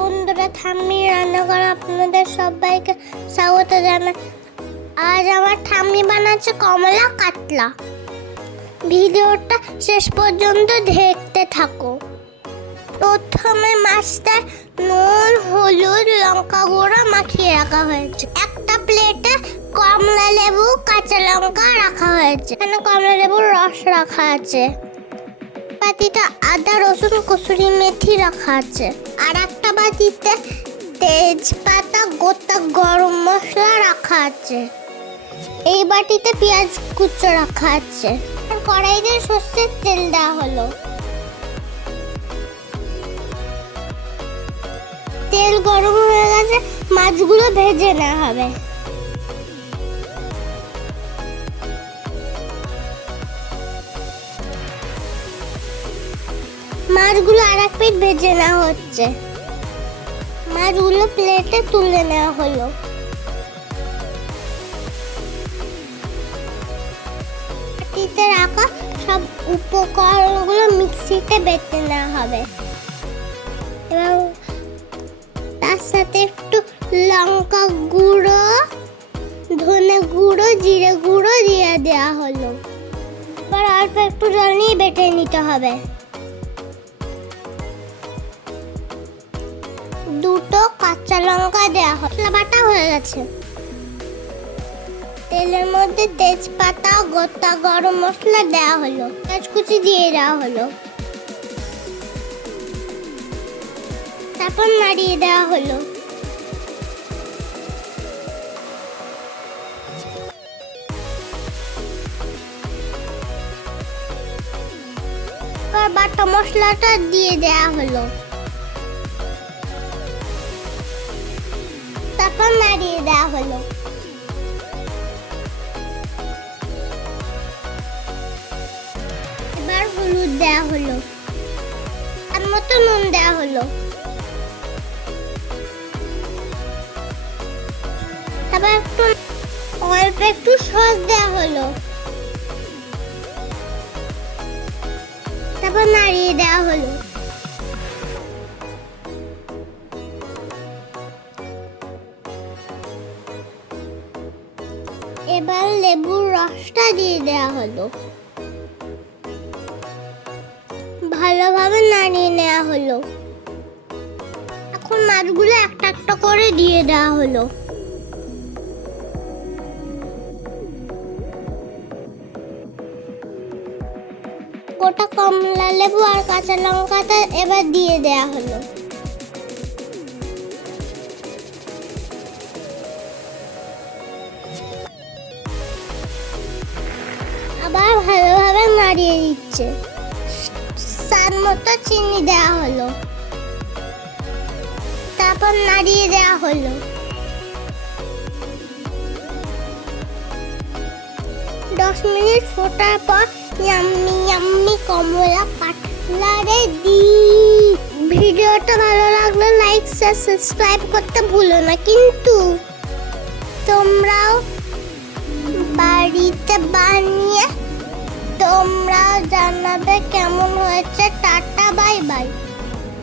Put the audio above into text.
বন্ধুরা, ঠাম্মি রান্না করা আপনাদের সবাইকে স্বাগত জানাই। আজ আমার ঠাম্মি বানাচ্ছে কমলা কাতলা। ভিডিওটা শেষ পর্যন্ত দেখতে থাকো। প্রথমে মাছটা নুন, হলুদ, লঙ্কা গুঁড়ো মাখিয়ে রাখা হয়েছে। একটা প্লেটে কমলা লেবু, কাঁচা লঙ্কা রাখা হয়েছে। এখানে কমলা লেবুর রস রাখা আছে। বাটিতে আদা, রসুন, কসুরি মেথি রাখা আছে। আর একটা বাটিতে তেজপাতা, গোটা গরম মশলা রাখা আছে। এই বাটিতে পেঁয়াজ কুচো রাখা আছে। কড়াইতে সর্ষের তেল দেওয়া হলো। তেল গরম হয়ে গেছে, মাছগুলো ভেজে নেওয়া হবে। মাছগুলো আর এক পিঠ ভেজে নেওয়া হচ্ছে। মাছগুলো প্লেটে তুলে নেওয়া হলো। বাটিতে রাখা সব উপকরণগুলো মিক্সিতে বেটে নেওয়া হবে এবং তার সাথে একটু লঙ্কা গুঁড়ো, ধনে গুঁড়ো, জিরে গুঁড়ো দিয়ে দেওয়া হলো। এবার অল্প একটু জল নিয়ে বেটে নিতে হবে। দুটো কাঁচা লঙ্কা দেওয়া হলো। বাটা হয়ে গেছে। তেলের মধ্যে তেজপাতা, গোটা গরম মশলা দেওয়া হলো। পেঁয়াজ কুচি দিয়ে দেওয়া হলো। তারপর নাড়িয়ে দেওয়া হলো। এবার বাটা মশলাটা দিয়ে দেওয়া হলো। তারপর নাড়িয়ে দেওয়া হলো। এবার হলুদ দেওয়া হলো। আর মতো নুন দেওয়া হলো। তারপর অল্প একটু সস দেওয়া হলো। তারপর নাড়িয়ে দেওয়া হলো। এবার লেবুর রসটা দিয়ে দেওয়া হলো। ভালোভাবে নাড়িয়ে নেওয়া হলো। এখন মাছগুলো একটা একটা করে দিয়ে দেওয়া হলো। গোটা কমলা লেবু আর কাঁচা লঙ্কাটা এবার দিয়ে দেওয়া হলো। আবার ভালোভাবে নাড়িয়ে দিচ্ছে। স্বাদ মতো চিনি দেওয়া হলো। তারপর নাড়িয়ে দেওয়া হলো। দশ মিনিট ফোটার পর ইয়াম্মি ইয়াম্মি কমলা কাতলা রেডি। ভিডিওটা ভালো লাগলে লাইক, শেয়ার, সাবস্ক্রাইব করতে ভুলো না। কিন্তু তোমরাও বাড়িতে বানিয়ে তোমরাও জানাবে কেমন হয়েছে। Tata, bye bye.